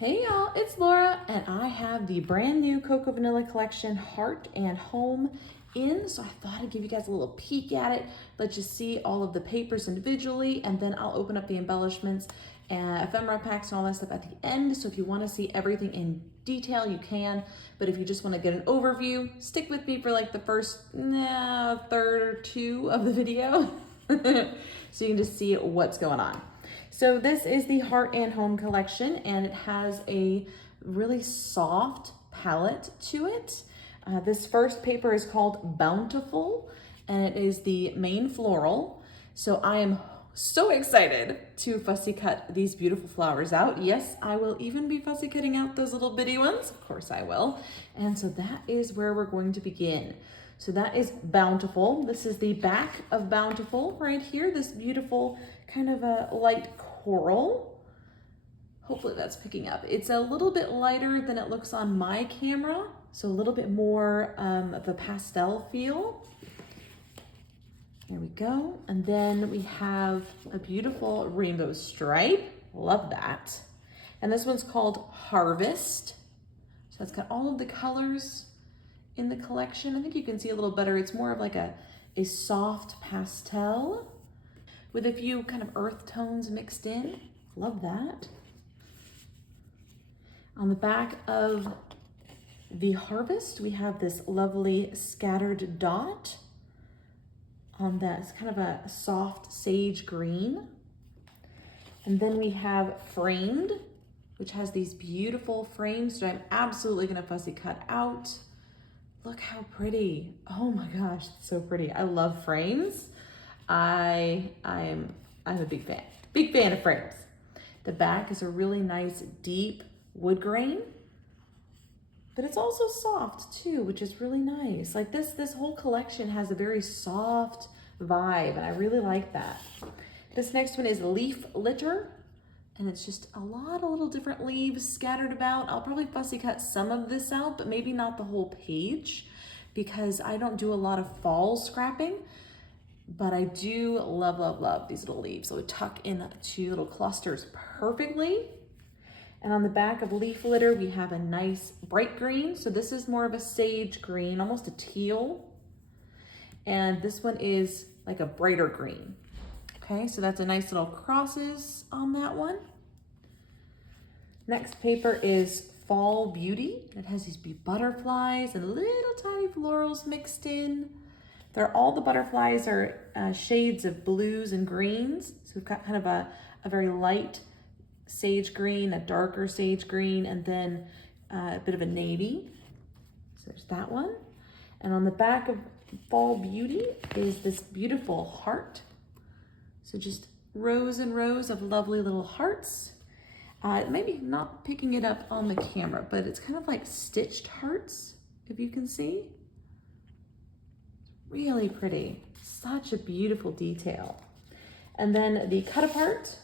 Hey y'all, it's Laura, and I have the brand new Cocoa Vanilla collection, Heart and Home, in. So I thought I'd give you guys a little peek at it, let you see all of the papers individually, and then I'll open up the embellishments and ephemera packs and all that stuff at the end. So if you want to see everything in detail, you can. But if you just want to get an overview, stick with me for like the first third or two of the video, so you can just see what's going on. So this is the Heart and Home collection, and it has a really soft palette to it. This first paper is called Bountiful, and it is the main floral. So I am so excited to fussy cut these beautiful flowers out. Yes, I will even be fussy cutting out those little bitty ones. Of course I will. And so that is where we're going to begin. So that is Bountiful. This is the back of Bountiful right here. This beautiful kind of a light coral. Hopefully that's picking up. It's a little bit lighter than it looks on my camera. So a little bit more of a pastel feel. There we go. And then we have a beautiful rainbow stripe. Love that. And this one's called Harvest. So it's got all of the colors in the collection. I think you can see a little better. It's more of like a soft pastel with a few kind of earth tones mixed in. Love that. On the back of the Harvest, we have this lovely scattered dot on that. It's kind of a soft sage green. And then we have Framed, which has these beautiful frames that I'm absolutely gonna fussy cut out. Look how pretty. Oh my gosh, it's so pretty. I love frames. I'm a big fan of frames. The back is a really nice deep wood grain, but it's also soft too, which is really nice. Like this whole collection has a very soft vibe, and I really like that. This next one is Leaf Litter, and it's just a lot of little different leaves scattered about. I'll probably fussy cut some of this out, but maybe not the whole page, because I don't do a lot of fall scrapping, but I do love, love, love these little leaves. So it tuck into little clusters perfectly. And on the back of Leaf Litter, we have a nice bright green. So this is more of a sage green, almost a teal. And this one is like a brighter green. Okay, so that's a nice little crosses on that one. Next paper is Fall Beauty. It has these butterflies and little tiny florals mixed in. All the butterflies are shades of blues and greens. So we've got kind of a very light sage green, a darker sage green, and then a bit of a navy. So there's that one. And on the back of Fall Beauty is this beautiful heart. So just rows and rows of lovely little hearts. Maybe not picking it up on the camera, but it's kind of like stitched hearts, if you can see. Really pretty. Such a beautiful detail. And then the cut apart,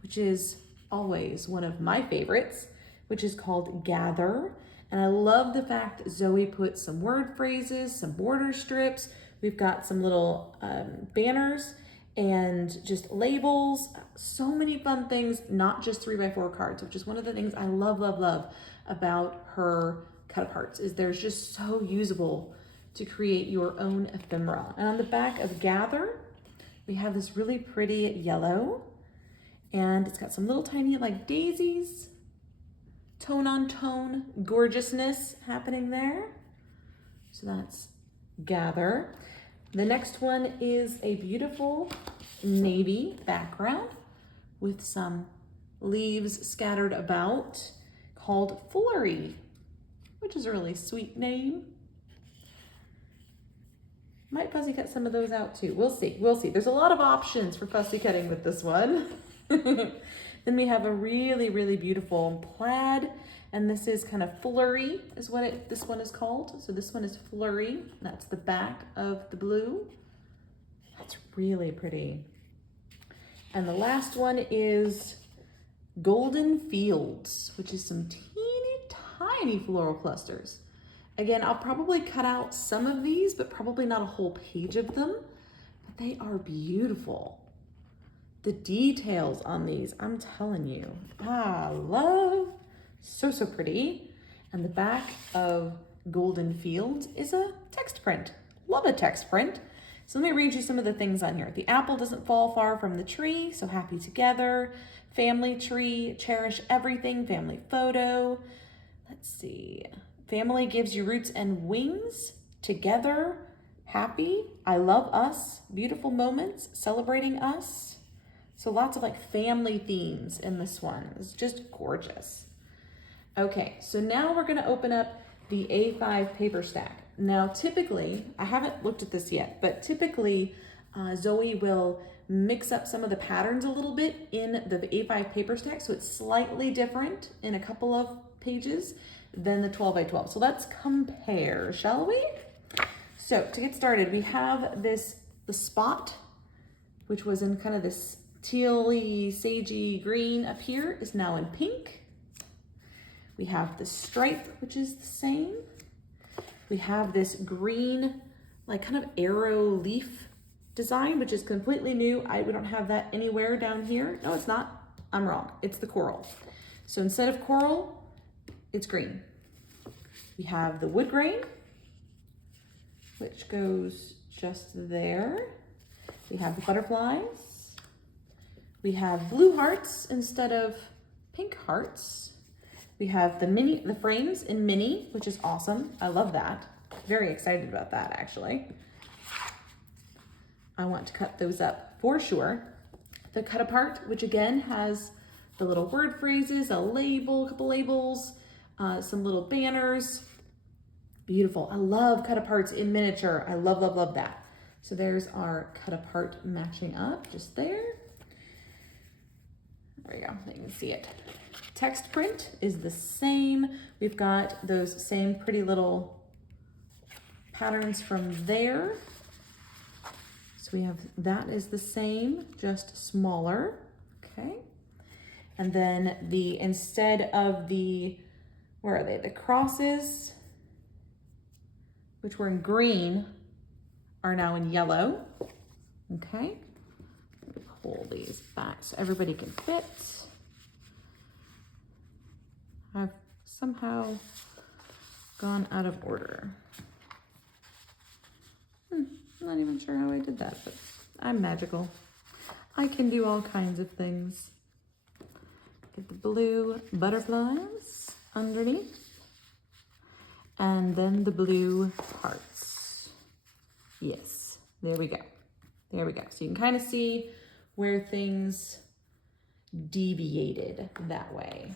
which is always one of my favorites, which is called Gather. And I love the fact that Zoe put some word phrases, some border strips. We've got some little banners and just labels. So many fun things, not just 3x4 cards, which is one of the things I love, love, love about her cut aparts, is they're just so usable to create your own ephemera. And on the back of Gather, we have this really pretty yellow, and it's got some little tiny like daisies, tone on tone gorgeousness happening there. So that's Gather. The next one is a beautiful navy background with some leaves scattered about, called Flurry, which is a really sweet name. Might fussy cut some of those out too. We'll see. There's a lot of options for fussy cutting with this one. Then we have a really, really beautiful plaid, and this is kind of Flurry is what this one is called. So this one is Flurry. That's the back of the blue. That's really pretty. And the last one is Golden Fields, which is some teeny tiny floral clusters. Again, I'll probably cut out some of these, but probably not a whole page of them, but they are beautiful. The details on these, I'm telling you, I love. So, so pretty. And the back of Golden Fields is a text print. Love a text print. So let me read you some of the things on here. The apple doesn't fall far from the tree, so happy together. Family tree, cherish everything, family photo. Let's see. Family gives you roots and wings. Together, happy. I love us. Beautiful moments, celebrating us. So lots of like family themes in this one. It's just gorgeous. Okay, so now we're gonna open up the A5 paper stack. Now, typically, I haven't looked at this yet, but typically Zoe will mix up some of the patterns a little bit in the A5 paper stack, so it's slightly different in a couple of pages than the 12 by 12. So let's compare, shall we? So to get started, we have the spot, which was in kind of this tealy, sagey green up here, is now in pink. We have the stripe, which is the same. We have this green, like kind of arrow leaf design, which is completely new. We don't have that anywhere down here. No, it's not. I'm wrong. It's the coral. So instead of coral, it's green. We have the wood grain, which goes just there. We have the butterflies. We have blue hearts instead of pink hearts. We have the frames in mini, which is awesome. I love that. Very excited about that, actually. I want to cut those up for sure. The cut apart, which again has the little word phrases, a label, a couple labels, some little banners. Beautiful. I love cut aparts in miniature. I love, love, love that. So there's our cut apart matching up just there. There we go. You can see it. Text print is the same. We've got those same pretty little patterns from there. So we have, that is the same, just smaller, okay? And then instead of where are they? The crosses, which were in green, are now in yellow, okay? Let me pull these back so everybody can fit. I've somehow gone out of order. I'm not even sure how I did that, but I'm magical. I can do all kinds of things. Get the blue butterflies underneath, and then the blue hearts. Yes, there we go. There we go. So you can kind of see where things deviated that way.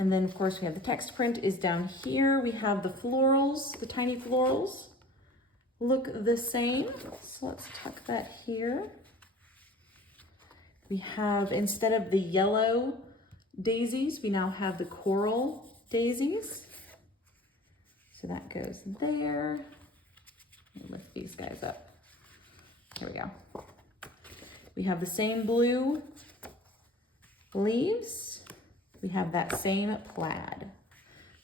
And then of course we have the text print is down here. We have the florals, the tiny florals look the same. So let's tuck that here. We have, instead of the yellow daisies, we now have the coral daisies. So that goes there. Let me lift these guys up. There we go. We have the same blue leaves. We have that same plaid.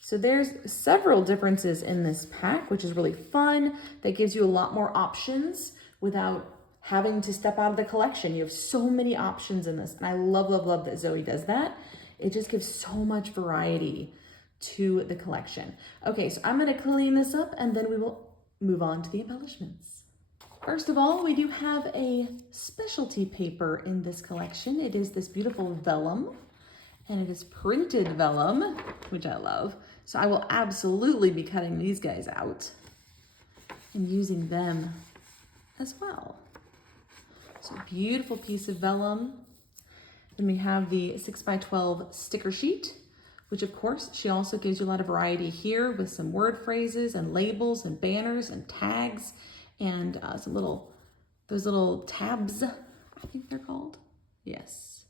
So there's several differences in this pack, which is really fun. That gives you a lot more options without having to step out of the collection. You have so many options in this, and I love, love, love that Zoe does that. It just gives so much variety to the collection. Okay, so I'm gonna clean this up and then we will move on to the embellishments. First of all, we do have a specialty paper in this collection. It is this beautiful vellum, and it is printed vellum, which I love. So I will absolutely be cutting these guys out and using them as well. So beautiful piece of vellum. Then we have the 6x12 sticker sheet, which of course, she also gives you a lot of variety here with some word phrases and labels and banners and tags and those little tabs, I think they're called. Yes.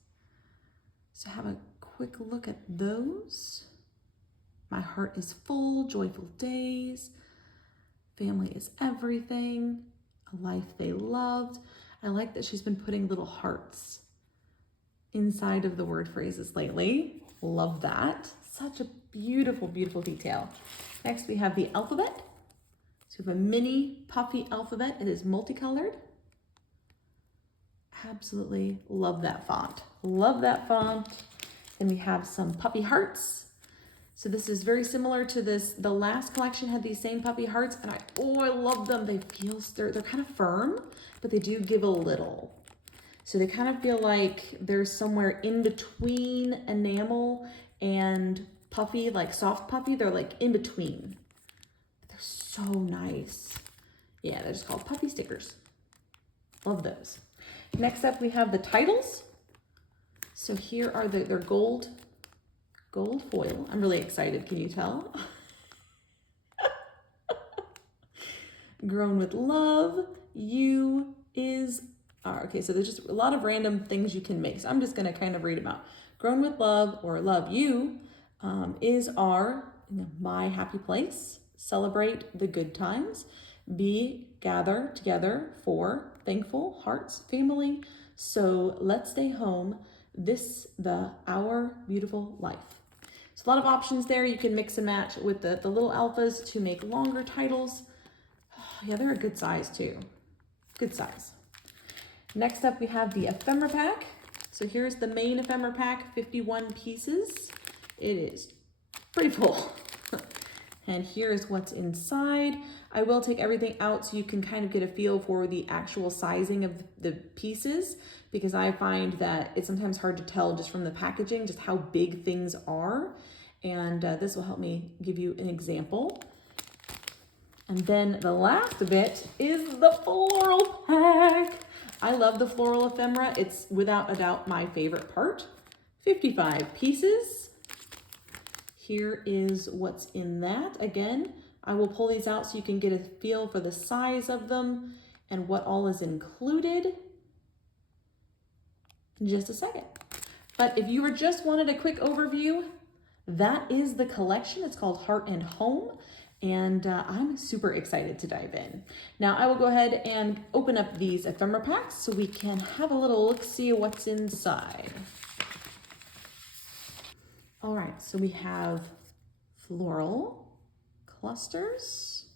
So have a quick look at those. My heart is full, joyful days. Family is everything. A life they loved. I like that she's been putting little hearts inside of the word phrases lately. Love that. Such a beautiful, beautiful detail. Next, we have the alphabet. So we have a mini puffy alphabet. It is multicolored. Absolutely love that font. Love that font. Then we have some puppy hearts. So this is very similar to this. The last collection had these same puppy hearts, and I love them. They're kind of firm, but they do give a little. So they kind of feel like they're somewhere in between enamel and puffy, like soft puppy. They're like in between. They're so nice. Yeah, they're just called puppy stickers. Love those. Next up, we have the titles. So here are they're gold foil. I'm really excited, can you tell? Grown with love, you is are. Okay, so there's just a lot of random things you can make. So I'm just gonna kind of read them out. Grown with love or love you is our, my happy place. Celebrate the good times. Be gather together for thankful hearts, family. So let's stay home. Our beautiful life. So a lot of options there. You can mix and match with the little alphas to make longer titles. Yeah, they're a good size too. Good size. Next up, we have the ephemera pack. So here's the main ephemera pack, 51 pieces. It is pretty full. And here's what's inside. I will take everything out so you can kind of get a feel for the actual sizing of the pieces, because I find that it's sometimes hard to tell just from the packaging just how big things are. And this will help me give you an example. And then the last bit is the floral pack. I love the floral ephemera. It's without a doubt my favorite part. 55 pieces. Here is what's in that. Again, I will pull these out so you can get a feel for the size of them and what all is included in just a second. But if you were just wanted a quick overview, that is the collection. It's called Heart and Home. And I'm super excited to dive in. Now I will go ahead and open up these ephemera packs so we can have a little look-see at what's inside. All right, so we have floral clusters,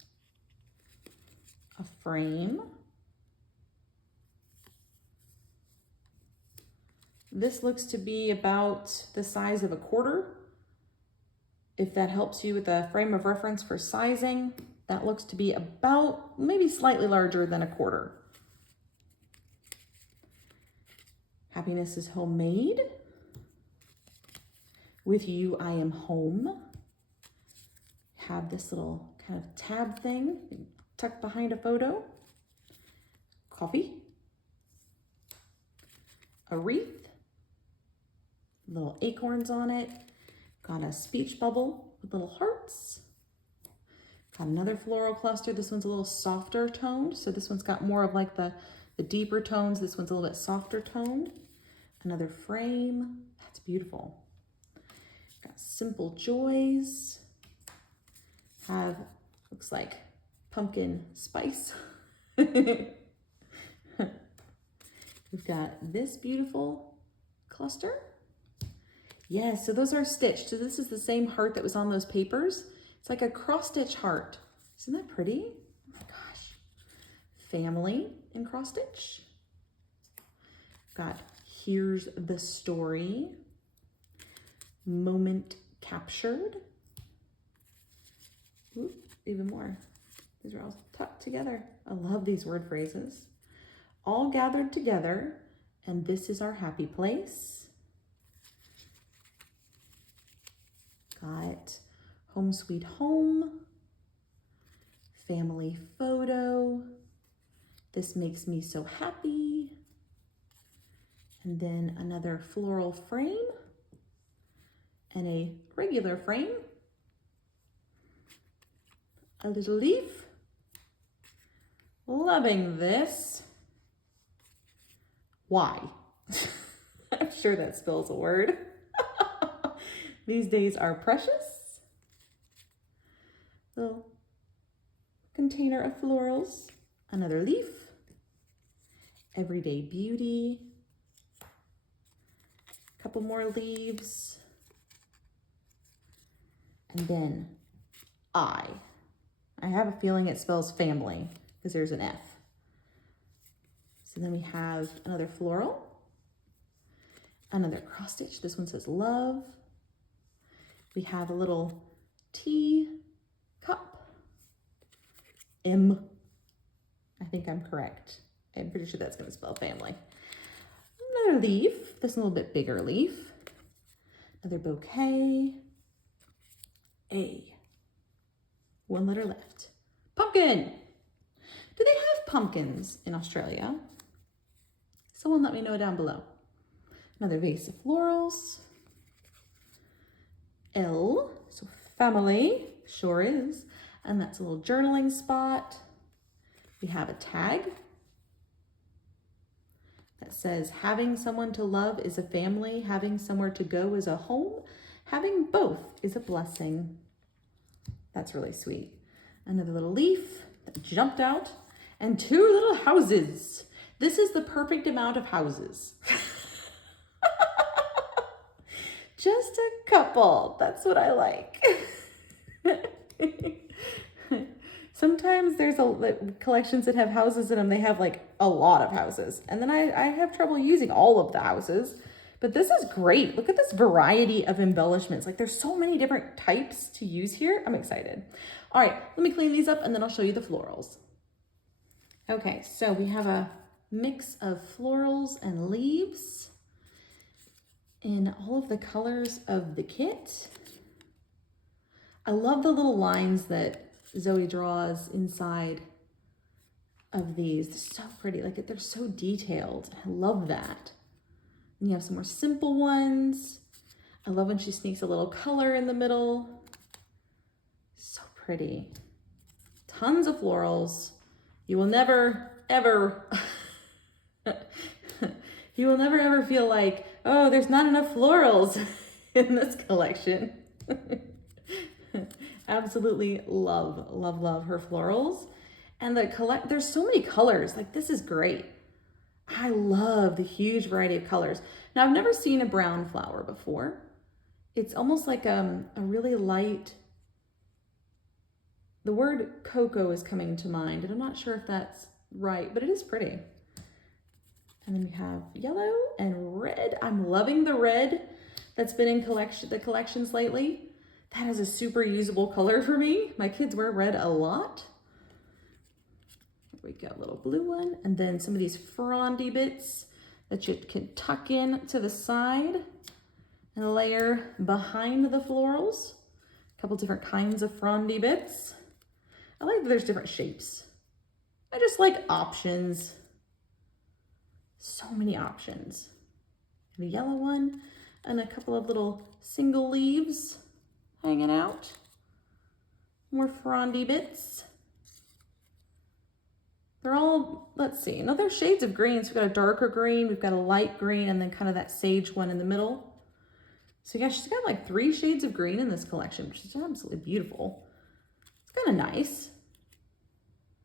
a frame. This looks to be about the size of a quarter. If that helps you with a frame of reference for sizing, that looks to be about maybe slightly larger than a quarter. Happiness is homemade. With you, I am home. Have this little kind of tab thing tucked behind a photo. Coffee. A wreath. Little acorns on it. Got a speech bubble with little hearts. Got another floral cluster. This one's a little softer toned. So this one's got more of like the deeper tones. This one's a little bit softer toned. Another frame. That's beautiful. Got simple joys. Have, looks like pumpkin spice. We've got this beautiful cluster. Yes, so those are stitched. So this is the same heart that was on those papers. It's like a cross-stitch heart. Isn't that pretty? Oh my gosh. Family in cross-stitch. Got here's the story. Moment captured. Ooh, even more. These are all tucked together. I love these word phrases. All gathered together, and this is our happy place. Got home sweet home. Family photo. This makes me so happy. And then another floral frame. And a regular frame, a little leaf. Loving this. Why? I'm sure that spells a word. These days are precious. Little container of florals, another leaf, everyday beauty, a couple more leaves. And then I have a feeling it spells family because there's an F. So then we have another floral, another cross stitch. This one says love. We have a little tea cup. I think I'm correct. I'm pretty sure that's going to spell family. Another leaf, this one a little bit bigger leaf. Another bouquet. A. One letter left. Pumpkin. Do they have pumpkins in Australia? Someone let me know down below. Another vase of florals. L, so family, sure is. And that's a little journaling spot. We have a tag that says, having someone to love is a family, having somewhere to go is a home, having both is a blessing. That's really sweet. Another little leaf that jumped out, and two little houses. This is the perfect amount of houses. Just a couple, that's what I like. Sometimes there's collections that have houses in them, they have like a lot of houses. And then I have trouble using all of the houses, but this is great. Look at this variety of embellishments. Like there's so many different types to use here. I'm excited. All right, let me clean these up and then I'll show you the florals. Okay, so we have a mix of florals and leaves in all of the colors of the kit. I love the little lines that Zoe draws inside of these. They're so pretty, like they're so detailed. I love that. And you have some more simple ones. I love when she sneaks a little color in the middle. So pretty. Tons of florals. You will never, ever, you will never, ever feel like, oh, there's not enough florals in this collection. Absolutely love, love, love her florals. And there's so many colors. Like this is great. I love the huge variety of colors. Now I've never seen a brown flower before. It's almost like a really light, the word cocoa is coming to mind, and I'm not sure if that's right, but it is pretty. And then we have yellow and red. I'm loving the red that's been in the collections lately. That is a super usable color for me. My kids wear red a lot. Here we go, a little blue one. And then some of these frondy bits that you can tuck in to the side and layer behind the florals. A couple different kinds of frondy bits. I like that there's different shapes. I just like options. So many options. The yellow one and a couple of little single leaves hanging out. More frondy bits. They're all, let's see, no, they're shades of green. So we've got a darker green, we've got a light green, and then kind of that sage one in the middle. So yeah, she's got like 3 shades of green in this collection, which is absolutely beautiful. It's kind of nice.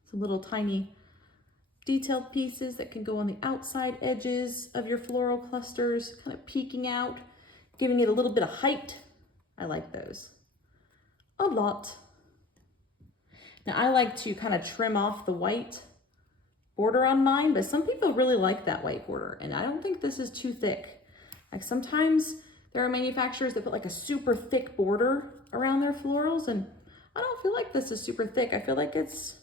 Some little tiny detailed pieces that can go on the outside edges of your floral clusters, kind of peeking out, giving it a little bit of height. I like those a lot. Now I like to kind of trim off the white border on mine, but some people really like that white border, and I don't think this is too thick. Like sometimes there are manufacturers that put like a super thick border around their florals, and I don't feel like this is super thick. I feel like it's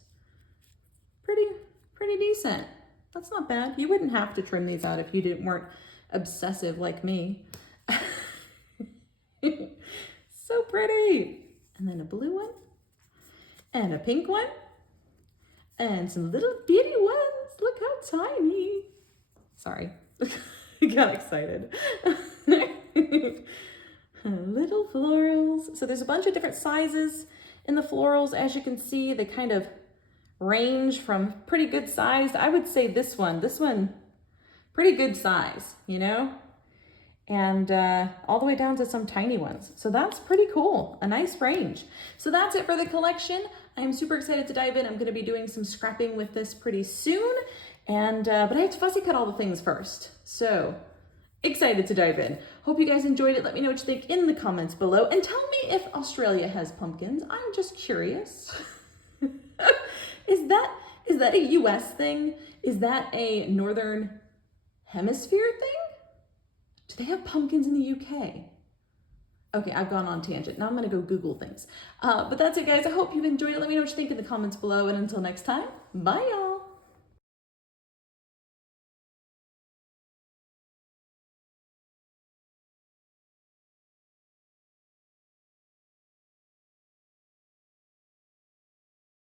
pretty decent. That's not bad. You wouldn't have to trim these out if you weren't obsessive like me. So pretty. And then a blue one and a pink one and some little bitty ones. Look how tiny. Sorry, I got excited. Little florals. So there's a bunch of different sizes in the florals. As you can see, they kind of range from pretty good size. I would say this one, pretty good size, you know? And all the way down to some tiny ones. So that's pretty cool, a nice range. So that's it for the collection. I am super excited to dive in. I'm gonna be doing some scrapping with this pretty soon. And but I have to fussy cut all the things first. So excited to dive in. Hope you guys enjoyed it. Let me know what you think in the comments below. And tell me if Australia has pumpkins. I'm just curious. Is Is that a US thing? Is that a Northern Hemisphere thing? Do they have pumpkins in the UK? Okay, I've gone on tangent. Now I'm gonna go Google things. But that's it, guys. I hope you've enjoyed it. Let me know what you think in the comments below. And until next time, bye, y'all.